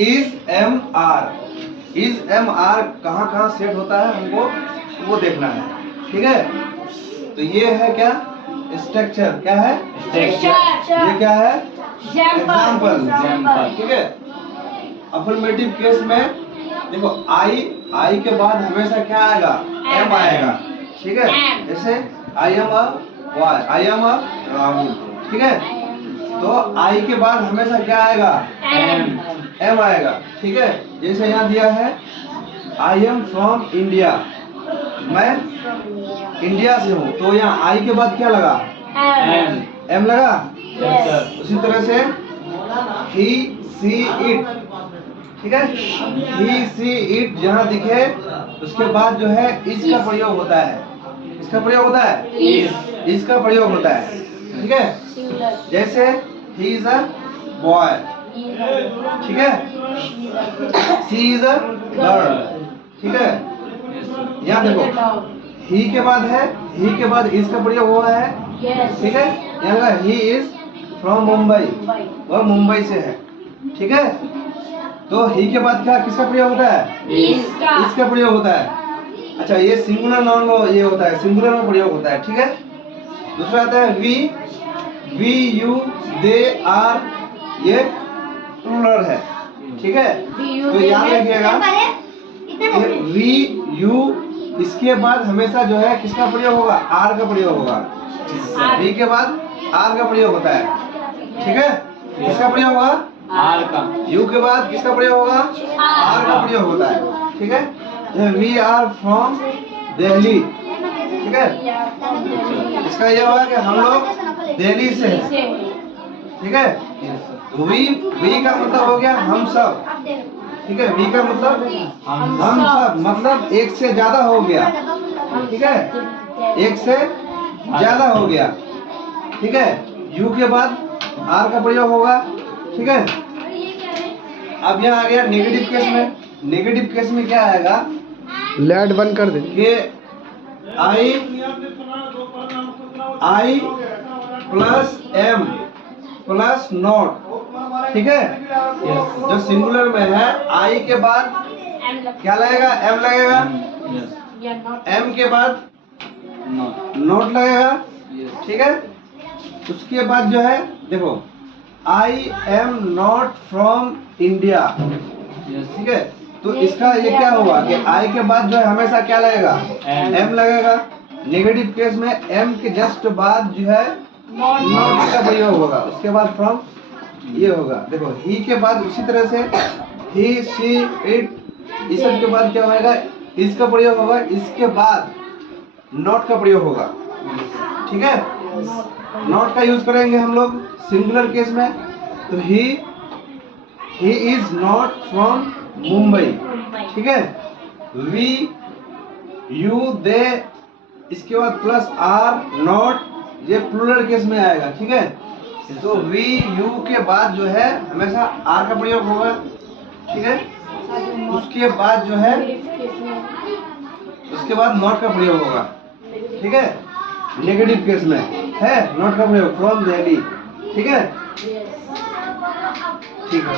Is M R. Is M R कहाँ कहाँ set होता है हमको वो देखना है, ठीक है। तो ये है क्या, स्ट्रक्चर। क्या है स्ट्रक्चर। ये क्या है, एग्जाम्पल। ठीक है। अफर्मेटिव केस में देखो आई के बाद हमेशा क्या आएगा, एम आएगा, ठीक है। जैसे I am a boy, I am a Rahul, ठीक है। तो आई के बाद हमेशा क्या आएगा, एम आएगा, ठीक है। जैसे यहाँ दिया है आई एम फ्रॉम इंडिया, मैं इंडिया से हूँ, तो यहाँ आई के बाद क्या लगा, एम लगा। उसी तरह से ही सी इट, ठीक है। ही सी इट जहाँ दिखे उसके बाद जो है इस का प्रयोग होता है। इसका प्रयोग होता है, इसका प्रयोग होता है, ठीक है। जैसे ही इज अ बॉय, ठीक है। सी इज अ गर्ल, ठीक है। यहाँ देखो ही के बाद है, ही के बाद इसका प्रयोग हुआ है, ठीक है। यहाँ ही इज फ्रॉम मुंबई, वह मुंबई से है, ठीक है। तो ही के बाद क्या किसका प्रयोग होता है, इसका प्रयोग होता है। अच्छा ये सिंगुलर नाउन में ये होता है, सिंगुलर में प्रयोग होता है, ठीक है। दूसरा आता है वी यू दे आर, ये प्लूरल है, ठीक है। तो याद रखिएगा वी यू इसके बाद हमेशा जो है किसका प्रयोग होगा, आर का प्रयोग होगा। वी के बाद आर का प्रयोग होता है, ठीक है। किसका प्रयोग होगा, आर का। यू के बाद किसका प्रयोग होगा, आर का प्रयोग होता है, ठीक है। वी आर फ्रॉम दिल्ली, ठीक है। इसका यह होगा कि हम लोग दिल्ली से हैं, ठीक है। वी का मतलब हो गया हम सब, ठीक है। वी का मतलब हम सब, मतलब एक से ज्यादा हो गया, ठीक है। एक से ज्यादा हो गया, ठीक है। यू के बाद आर का प्रयोग होगा, ठीक है। अब यहाँ आ गया नेगेटिव केस में। नेगेटिव केस में क्या आएगा, लाइट बंद कर दे। कि आई प्लस एम प्लस नॉट, ठीक है। जो सिंगुलर में है आई के बाद क्या लगेगा, एम लगेगा। एम के बाद नॉट लगेगा, ठीक है। उसके बाद जो है देखो I am not from India, ठीक है। तो इसका ये क्या होगा कि आई के बाद जो है हमेशा क्या लगेगा, एम लगेगा। नेगेटिव केस में एम के जस्ट बाद जो है नॉट का प्रयोग होगा, उसके बाद फ्रॉम ये होगा। देखो ही के बाद उसी तरह से ही सी इट, इस सब के बाद क्या होगा, इसका प्रयोग होगा, इसके बाद नॉट का प्रयोग होगा, ठीक है। नॉट का यूज करेंगे हम लोग सिंगुलर केस में। तो he is not from Mumbai, ठीक है। वी यू दे इसके बाद प्लस आर नॉट, ये प्लूरल केस में आएगा, ठीक है। तो वी यू के बाद जो है हमेशा आर का प्रयोग होगा, ठीक है। उसके बाद जो है उसके बाद नॉट का प्रयोग होगा, ठीक है। नेगेटिव केस में है नॉट का प्रयोग फ्रॉम दिल्ली, ठीक है, ठीक है।